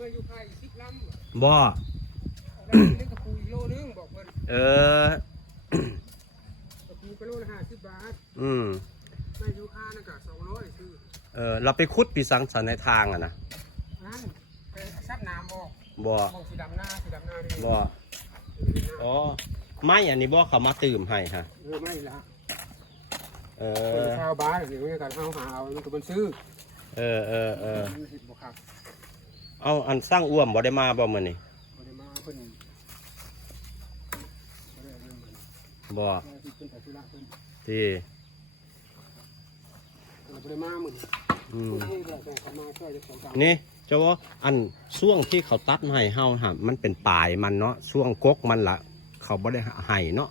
มาอยู่ไข่สิบลำว่ะบ่เอาได้เล่นกระปูอีกโลนึงบอกเพิ่นเออ กระปูไปโลละห้าสิบบาทอืม ไม่อยู่ค่านั่นก็สองร้อยซื้อเออเราไปคุดปีสังสรรค์ในทางอะนะนั่นไปซับน้ำออกบ่มองสีดำหน้าสีดำหน้านี่บ่อ๋อไม่อันนี้บ่เขามาตื่มให้ฮะเออไม่ละเอคนอชาวบ้านเดี๋ยวนี้การเอาหาเอามันก็มันซื้อเออเออเออ มันเห็ดบ่ครับ เอาอันสร้างอ้วมบ่ได้มาบ่มื้อนี้บ่ได้มาเพิ่นบ่ได้เอาเงินมาบ่เออที่เพิ่นไปธุระเพิ่นที่เพิ่นบ่ได้มามื้อนี้อืมเพิ่นให้แต่เขามาช่วยเจ้าของเก่านี่เจ้าว่าอันช่วงที่เขาตัดมาให้เฮาฮะมันเป็นปลายมันเนาะช่วงกกมันละเขาบ่ได้ให้เนาะ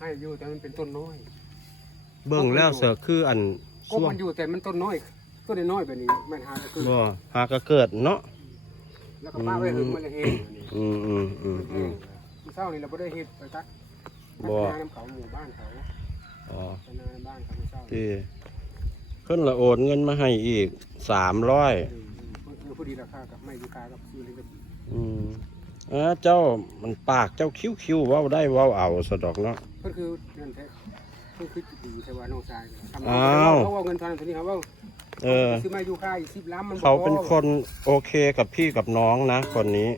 ให้อยู่แต่มันเป็นต้นน้อย เบิ่งแล้วเสือคืออันก็ช่วงมันอยู่แต่มันต้นน้อยต้นน้อยแบบนี้มันหาก็คือบ่หาก็เกิดเนาะ แล้วก็ป้าไว้ถึงมันเลยเฮ็ดอันนี้อืมอืมอืมอืมเช้านี่เราบ่ได้เฮ็ดไปตักบ่พัฒนาน้ำเขาหมู่บ้านเขาอ๋อพัฒนาบ้านเขาเช้าที่เพิ่นละโอนเงินมาให้อีกสามร้อยอืมอืมคือพอดีราคากับไม่ราคากับซื้อเลยกับอืมเออเจ้ามันปากเจ้าคิ้วคิ้วๆเว้าได้เว้าเอาสะดอกเนาะเพิ่นคือนั่นแท้เพิ่นคือดีแต่ว่าน้องชายทำอ้าวเขาเอาเงินทอนตัวนี้เขาว่า เออ ซื้อมาอยู่ค่าอีก10ล้านมันบ่เขาเป็นพอคนโอเคกับพี่กับน้องนะ คนนี้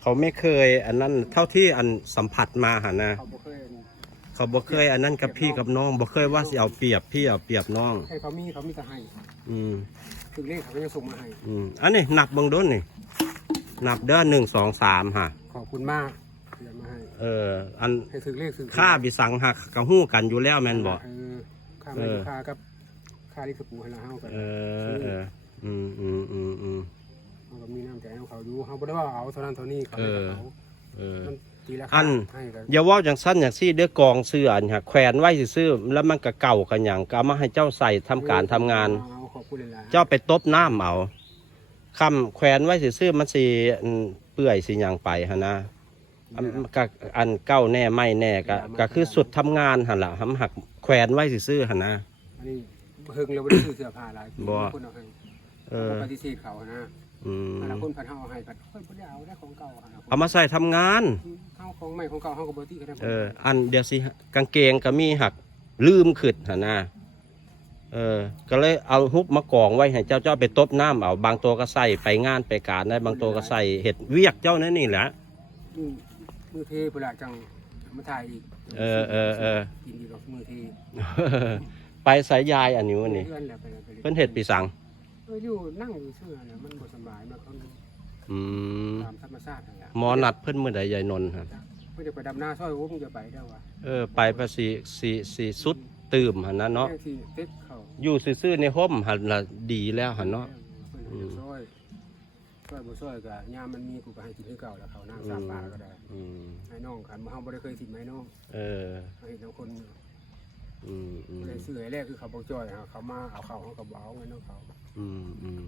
เขาไม่เคย อันนั้นเท่าที่อันสัมผัสมาหะนะเขาบ่เคยเขาบ่เคย อันนั้นกับพี่กับน้องบ่เคยว่าสิเอาเปรียบพี่เอาเปรียบน้อง ให้เขามีเขามีก็ให้อืมถึงเลขเขาก็จะส่งมาให้อืมอันนี้หนักเบิ่งโดนนี่ นับเด้อหนึ่งสองสามฮะขอบคุณมากเดี๋ยวมาให้เออ อันให้ถึงเลขถึงค่าบิสังหักกะฮู้กันอยู่แล้วแม่นบ่ เออค่าไม่ค่ากับ ค่าที่กระปูให้เราเฮากันเออเอออืมอืมอืมอืมเฮาก็มีน้ำใจของเขาอยู่เฮาบ่ได้ว่าเอาเท่านั้นเท่านี้เขาให้กับเขาเออ มันตีราคาอัน ให้กันอย่าเว่าจังสั้นอย่างซี่เด้อกองเสื้ออันฮะแขวนไว้ซื่อๆแล้วมันก็เก่ากันหยังก็เอามาให้เจ้าใส่ทำการทำงาน เอาขอบคุณหลายๆเจ้าไปตบน้ำเอาคำแขวนไว้ซื่อๆมันสิอันเปื่อยสิหยังไปหั่นนะอันก็อันเก้าแน่ไม่แน่ก็ก็คือสุดทำงานหั่นล่ะหำหักแขวนไว้ซื่อๆหั่นนะ อันนี้ เฮิงเราบ่ได้ซื้อเสื้อผ้าหลายบ่ คนเอาให้เออ ปฏิเสธเขานะอืมอันนั้นคนพันเฮาเอาให้กันเฮ้ยบ่ได้เอาได้ของเก่าอันนั้นเอามาใส่ทำงาน เฮาของใหม่ของเก่าเฮาก็บ่ติกันได้เออ อันเดี๋ยวสิกางเกงก็มีหักลืมขึ้นหั่นนะเออ ก็เลยเอาฮุบมากองไว้ให้เจ้าเจ้าไปตบน้ำเอาบางตัวก็ใส่ไปงานไปการได้บางตัวก็ใส่เห็ดเวียกเจ้านั่นนี่แหละอืมมือเทพุ่นล่ะจังมาถ่ายอีกเออเออเออ กินดีดอกมือเท ไปสายยายอันนี้วันนี้เพื่อนแหละไปเลยไปลยเพิ่นเห็ดปีสัง เอออยู่นั่งอยู่เชื่อเนี่ยมันบ่สบายมากคนอืมตามธรรมชาตินั่นแหละหมอนัดเพิ่นเมื่อใดยายนนท์ครับเพื่อจะไปดำนาซอยโอ้มึงจะไปได้วะเออ ไปภาษีสีสีสุดตื่มหันนะเนาะแม่ที่เต็กเขาอยู่ซื่อๆในห้มหันละดีแล้วหันเนาะพิ่นให้ซอยซอยบ่ซอยก็ยามมันมีกูก็ให้กินคือเก่าแล้วเขานั่งสามปลาก็ได้อืมให้น้องคันบ่เฮาบ่ได้เคยสิมให้น้องเออเฮาเห็นทั้งคน อืมอืมเลยซื้อให้แรกคือเขาบ่จ้อยฮะเขามาเอาเขาเขาก็บ่เอาเงินของเขาอืมอืม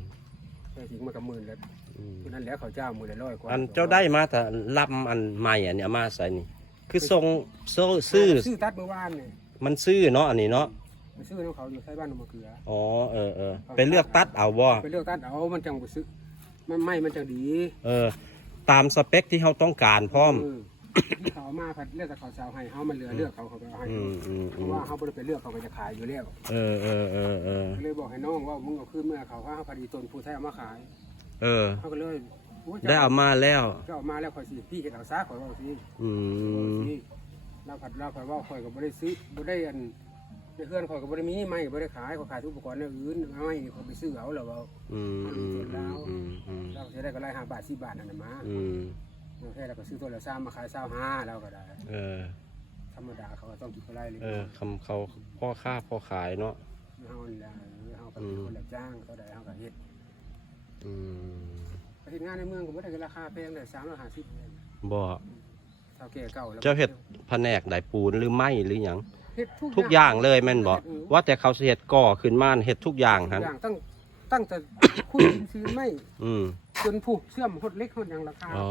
แต่ถึงมันก็หมื่นแล้วอืมคือนั้นแล้วเขาเจ้ามื้อละร้อยกว่าอันเจ้าได้มาแต่ลำอันใหม่อันเนี้ยมาใส่นี่ คือทรงโซ่ซื่อซื้อตัดเมื่อวานนี่มันซื่อเนาะอันนี้เนาะไปซื้อของเขาอยู่ใส่บ้านมะเขือ อ๋อเออเออไปเลือกตัดเอาบ่ไปเลือกตัดเอามันจังบ่ซื้อมันไม่มันจังดีเออ ตามสเปคที่เขาต้องการพร้อมเที่ เขาเอามาผัดเลือกแต่เขาจะเอาให้เขามันเหลือเลือกเขาเขาไปเอาให้อืมอืมเพอืราะมว่าเขาไม่ได้ไปเลือกเขาก็จะขายอยู่แล้วเออเออเออเออก็เลยบอกให้น้องว่ามึงเอาขึ้นเมื่อเขาว่าเขาพอดีตนผู้ไทยเอามาขายเออเขาก็เลยโยได้เอามาแล้วก็เอามาแล้วคอยสิพี่เห็นเอาซาคอยว่าสิอืมเราผัดเราคอยว่าคอยก็ไม่ได้ซื้อไม่ได้อันในเพื่อนคอยก็ไม่ได้มีไม่ไม่ได้ขายเขาขายทุกอุปกรณ์อย่างอื่นเอาไม่เขาไปซื้อเอาแล้วว่าอืมอืมอืมอืมอืมเราจะได้ก็ไล่ห้าบาทสิบบาทนั่นนะมา อืม เราแค่เราก็ซื้อตัวละสามมาขายเศร้าห้าเราก็ได้ เออ ธรรมดาเขาก็ต้องกินเขาไล่เลยเออคำเขาพ่อค้าพ่อขายเนาะ เฮานี่แหละเฮาก็เป็นคนรับจ้างเขาได้เฮาก็เฮ็ดอืมก็เฮ็ดงานในเมืองก็บ่ได้ราคาแพงได้350บ่เท่าแก่เก่าแล้วเจ้าเฮ็ดแผนกไดปูนหรือไม้หรือหยังเฮ็ดทุกอย่างเลยแม่นบ่ว่าแต่เขาสิเฮ็ดก่อขึ้นมาเฮ็ดทุกอย่างทุกหั่นอย่างตั้งตั้งแต่คุยดินซื้อไม้อืม จนผู้เชื่อมหดเล็กหดหยังราคาอ๋อ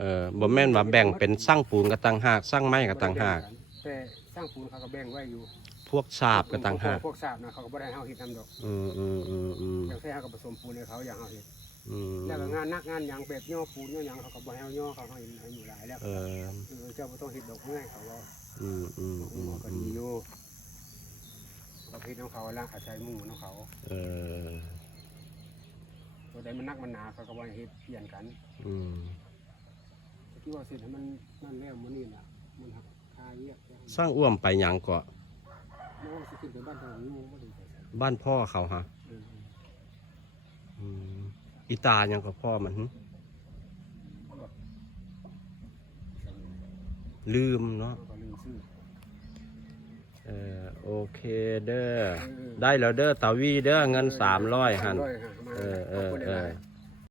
เออบ่แม่นว่าแบ่งเป็นสร้างปูนกับต่างหากสร้างไม้กับต่างหาก แต่สร้างปูนเขาก็แบ่งไว้อยู่ พวกฉาบกับต่างหากพวกสาบนะเขาก็บ่ได้ให้เฮาเฮ็ดนำดอกอืมอืมอืมอืมอย่างแค่เฮาก็ผสมปูนให้เขาอย่างเฮาเฮ็ดอืมแล้วก็งานนักงานหยังแบบย่อปูนย่อหยังเขาก็บ่ให้เอาย่อเขาให้ให้อยู่หลายแล้วเออเออเจ้าบ่ต้องเฮ็ดดอกเมื่อยเขาว่าอืมอืมดอกอืหมมอก็ดีอยู่ประเภทของเขาละอาศัยหมู่ของเขา เออตัวใดมันนักมันหนาเขาก็บ่ให้เฮ็ดเปลี่ยนกันอืมคิดว่าเสร็จให้มันนั่นแล้วมื้อนี้น่ะมันหักคาเยียกแค่สร้างอ้วมไปหยังเกาะโน้สิขึ้นไปบ้านทางนี้บ่ได้ไปไสบ้านพ่อเขาฮะเอออืมอีตายังกับพ่อมันหึลืมเนาะ เขาก็ลืมซื้อเออโอเคเด้อ เออได้แล้วเด้อตาวีเด้อเงินสามร้อยหัน300หันมา เออเออขบคุณเอหลาอยๆ